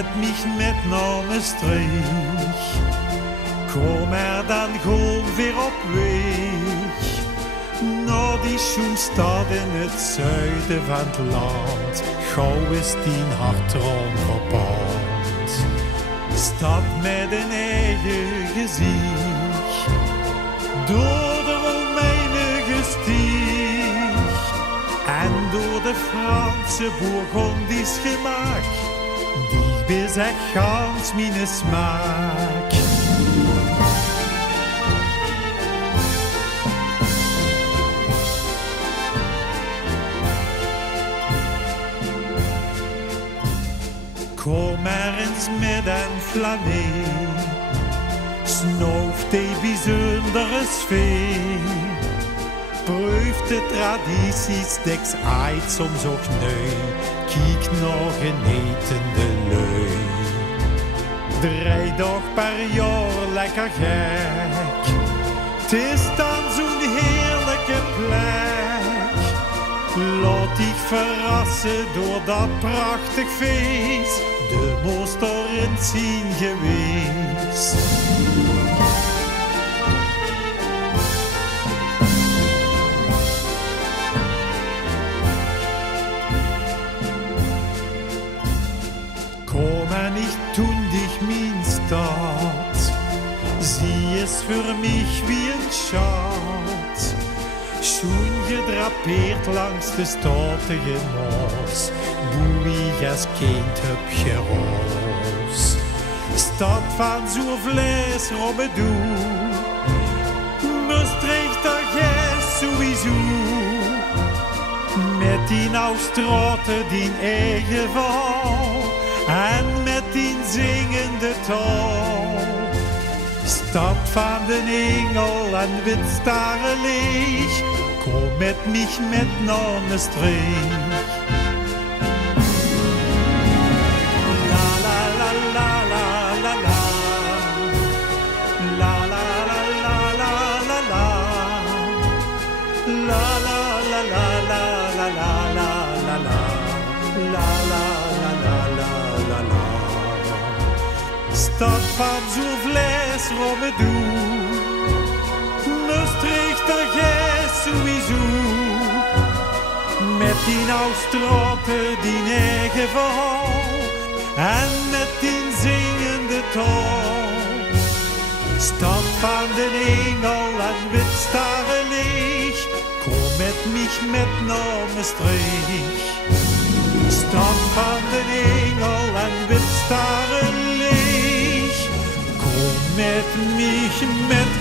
met mich met naar Maastricht. Kom dan gewoon weer op weg. Naar die schoen stad in het zuiden van het land. Gauw is die hartron verband. Stad met een eigen gezicht. Door de Romeinen gesticht. En door de Franse Bourgondisch gemaak. Die bezeg gans mijn smaak. Kom er eens met een flaneer, snoof die bijzondere sfeer. Proef de tradities deks uit soms ook neu, kijk nog genetende lui. Draai toch per jaar lekker gek, het is dan zo'n heerlijke plek. Laat dich verrassen door dat prachtig feest, de mooiste erin zien geweest. Komm nicht tun dich mein Stadt, sie ist für mich wie ein Schatz. Schoen gedrapeerd langs de statige moos, hoe ik als kind heb geroos. Stad van zo'n vlees, Robbedoe, Maastricht, dat is sowieso. Met die nou straten, die eigen verhaal, en met die zingende taal. Stad van den Engel en wit sterrenlicht, kom met mich met naar Maastricht. La la la la la la la, la la la la la la la, la la la la la la la la la, la la la la la la. Stad van zo'n vlees, Robbedoe, Maastricht, dat is sowieso. Met die nou straten, die eigen verhaal, en met die zingende taal. Stad van den Engel en wit sterrenlicht, kom met mich met naar Maastricht. Stad van den Engel en wit sterrenlicht, met mich met